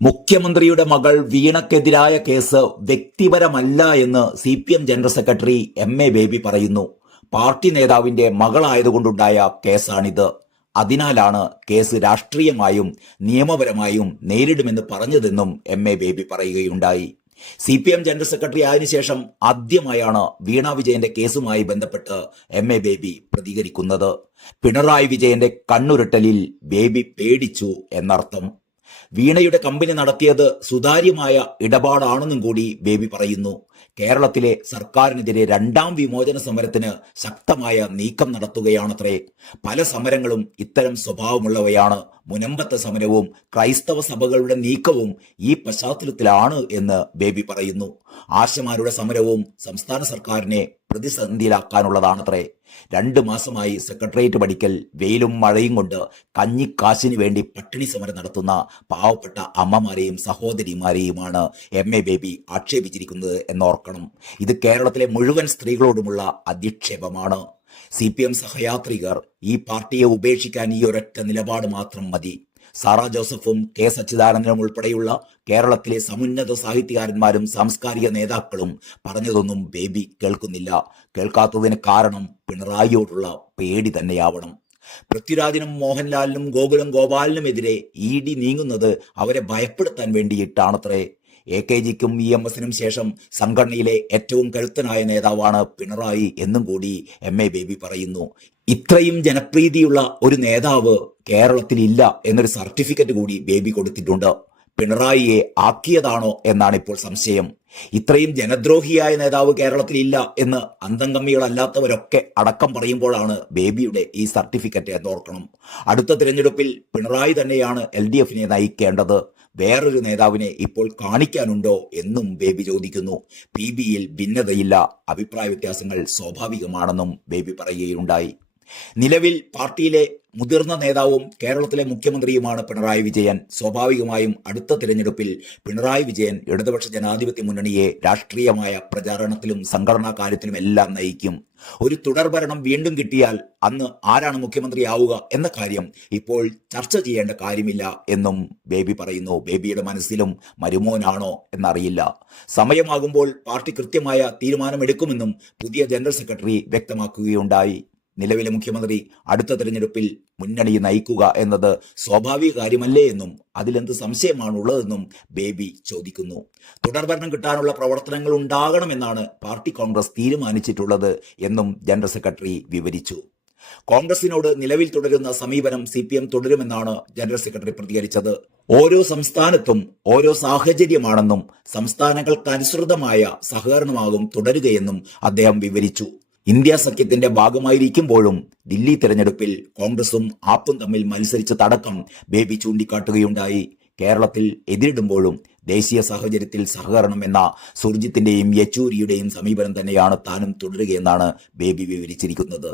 മുഖ്യമന്ത്രിയുടെ മകൾ വീണയ്ക്കെതിരായ കേസ് വ്യക്തിപരമല്ല എന്ന് CPM general secretary MA baby പറയുന്നു. പാർട്ടി നേതാവിന്റെ മകളായതുകൊണ്ടുണ്ടായ കേസാണിത്. അതിനാലാണ് കേസ് രാഷ്ട്രീയമായും നിയമപരമായും നേരിടുമെന്ന് പറഞ്ഞതെന്നും MA ബേബി പറയുകയുണ്ടായി. CPM ജനറൽ സെക്രട്ടറി ആയതിനുശേഷം ആദ്യമായാണ് വീണ വിജയന്റെ കേസുമായി ബന്ധപ്പെട്ട് MA ബേബി പ്രതികരിക്കുന്നത്. പിണറായി വിജയന്റെ കണ്ണുരുട്ടലിൽ ബേബി പേടിച്ചു എന്നർത്ഥം. വീണയുടെ കമ്പനി നടത്തിയത് സുതാര്യമായ ഇടപാടാണെന്നും കൂടി ബേബി പറയുന്നു. കേരളത്തിലെ സർക്കാരിനെതിരെ രണ്ടാം വിമോചന സമരത്തിന് ശക്തമായ നീക്കം നടത്തുകയാണത്രേ. പല സമരങ്ങളും ഇത്തരം സ്വഭാവമുള്ളവയാണ്. മുനമ്പത്തെ സമരവും ക്രൈസ്തവ സഭകളുടെ നീക്കവും ഈ പശ്ചാത്തലത്തിലാണ് എന്ന് ബേബി പറയുന്നു. ആശമാരുടെ സമരവും സംസ്ഥാന സർക്കാരിനെ പ്രതിസന്ധിയിലാക്കാനുള്ളതാണത്രേ. 2 മാസമായി സെക്രട്ടേറിയറ്റ് പടിക്കൽ വെയിലും മഴയും കൊണ്ട് കഞ്ഞിക്കാശിന് വേണ്ടി പട്ടിണി സമരം നടത്തുന്ന പാവപ്പെട്ട അമ്മമാരെയും സഹോദരിമാരെയുമാണ് MA ബേബി ആക്ഷേപിച്ചിരിക്കുന്നത് എന്നോർക്കണം. ഇത് കേരളത്തിലെ മുഴുവൻ സ്ത്രീകളോടുമുള്ള അധിക്ഷേപമാണ്. CPM സഹയാത്രികർ ഈ പാർട്ടിയെ ഉപേക്ഷിക്കാൻ ഈ ഒരൊറ്റ നിലപാട് മാത്രം മതി. സാറാ ജോസഫും K സച്ചിദാനന്ദനും ഉൾപ്പെടെയുള്ള കേരളത്തിലെ സമുന്നത സാഹിത്യകാരന്മാരും സാംസ്കാരിക നേതാക്കളും പറഞ്ഞതൊന്നും ബേബി കേൾക്കുന്നില്ല. കേൾക്കാത്തതിന് കാരണം പിണറായിയോടുള്ള പേടി തന്നെയാവണം. പൃഥ്വിരാജിനും മോഹൻലാലിനും ഗോകുലം ഗോപാലിനുമെതിരെ ED നീങ്ങുന്നത് അവരെ ഭയപ്പെടുത്താൻ വേണ്ടിയിട്ടാണത്രേ. AKGക്കും EMSനും ശേഷം സംഘടനയിലെ ഏറ്റവും കരുത്തനായ നേതാവാണ് പിണറായി എന്നും കൂടി MA ബേബി പറയുന്നു. ഇത്രയും ജനപ്രീതിയുള്ള ഒരു നേതാവ് കേരളത്തിൽ ഇല്ല എന്നൊരു സർട്ടിഫിക്കറ്റ് കൂടി ബേബി കൊടുത്തിട്ടുണ്ട്. പിണറായിയെ ആക്കിയതാണോ എന്നാണ് ഇപ്പോൾ സംശയം. ഇത്രയും ജനദ്രോഹിയായ നേതാവ് കേരളത്തിൽ ഇല്ല എന്ന് അന്തംഗമ്മികളല്ലാത്തവരൊക്കെ അടക്കം പറയുമ്പോഴാണ് ബേബിയുടെ ഈ സർട്ടിഫിക്കറ്റ് എന്നോർക്കണം. അടുത്ത തിരഞ്ഞെടുപ്പിൽ പിണറായി തന്നെയാണ് LDFനെ നയിക്കേണ്ടത്. വേറൊരു നേതാവിനെ ഇപ്പോൾ കാണിക്കാനുണ്ടോ എന്നും ബേബി ചോദിക്കുന്നു. PBയിൽ ഭിന്നതയില്ല, അഭിപ്രായ വ്യത്യാസങ്ങൾ സ്വാഭാവികമാണെന്നും ബേബി പറയുകയുണ്ടായി. നിലവിൽ പാർട്ടിയിലെ മുതിർന്ന നേതാവും കേരളത്തിലെ മുഖ്യമന്ത്രിയുമാണ് പിണറായി വിജയൻ. സ്വാഭാവികമായും അടുത്ത തിരഞ്ഞെടുപ്പിൽ പിണറായി വിജയൻ ഇടതുപക്ഷ ജനാധിപത്യ മുന്നണിയെ രാഷ്ട്രീയമായ പ്രചാരണത്തിലും സംഘടനാ കാര്യത്തിലും എല്ലാം നയിക്കും. ഒരു തുടർഭരണം വീണ്ടും കിട്ടിയാൽ അന്ന് ആരാണ് മുഖ്യമന്ത്രിയാവുക എന്ന കാര്യം ഇപ്പോൾ ചർച്ച ചെയ്യേണ്ട കാര്യമില്ല എന്നും ബേബി പറയുന്നു. ബേബിയുടെ മനസ്സിലും മരുമോനാണോ എന്നറിയില്ല. സമയമാകുമ്പോൾ പാർട്ടി കൃത്യമായ തീരുമാനമെടുക്കുമെന്നും പുതിയ ജനറൽ സെക്രട്ടറി വ്യക്തമാക്കുകയുണ്ടായി. നിലവിലെ മുഖ്യമന്ത്രി അടുത്ത തെരഞ്ഞെടുപ്പിൽ മുന്നണി നയിക്കുക എന്നത് സ്വാഭാവിക കാര്യമല്ലേ എന്നും അതിലെന്ത് സംശയമാണുള്ളതെന്നും ബേബി ചോദിക്കുന്നു. തുടർഭരണം കിട്ടാനുള്ള പ്രവർത്തനങ്ങൾ ഉണ്ടാകണമെന്നാണ് പാർട്ടി കോൺഗ്രസ് തീരുമാനിച്ചിട്ടുള്ളത് എന്നും ജനറൽ സെക്രട്ടറി വിവരിച്ചു. കോൺഗ്രസിനോട് നിലവിൽ തുടരുന്ന സമീപനം CPM തുടരുമെന്നാണ് ജനറൽ സെക്രട്ടറി പ്രതികരിച്ചത്. ഓരോ സംസ്ഥാനത്തും ഓരോ സാഹചര്യമാണെന്നും സംസ്ഥാനങ്ങൾക്കനുസൃതമായ സഹകരണമാകും തുടരുകയെന്നും അദ്ദേഹം വിവരിച്ചു. ഇന്ത്യ സഖ്യത്തിന്റെ ഭാഗമായിരിക്കുമ്പോഴും ദില്ലി തെരഞ്ഞെടുപ്പിൽ കോൺഗ്രസും ആപ്പും തമ്മിൽ മത്സരിച്ചതടക്കം ബേബി ചൂണ്ടിക്കാട്ടുകയുണ്ടായി. കേരളത്തിൽ എതിരിടുമ്പോഴും ദേശീയ സാഹചര്യത്തിൽ സഹകരണം എന്ന സുർജിത്തിന്റെയും യെച്ചൂരിയുടെയും സമീപനം തന്നെയാണ് താനും തുടരുകയെന്നാണ് ബേബി വിവരിച്ചിരിക്കുന്നത്.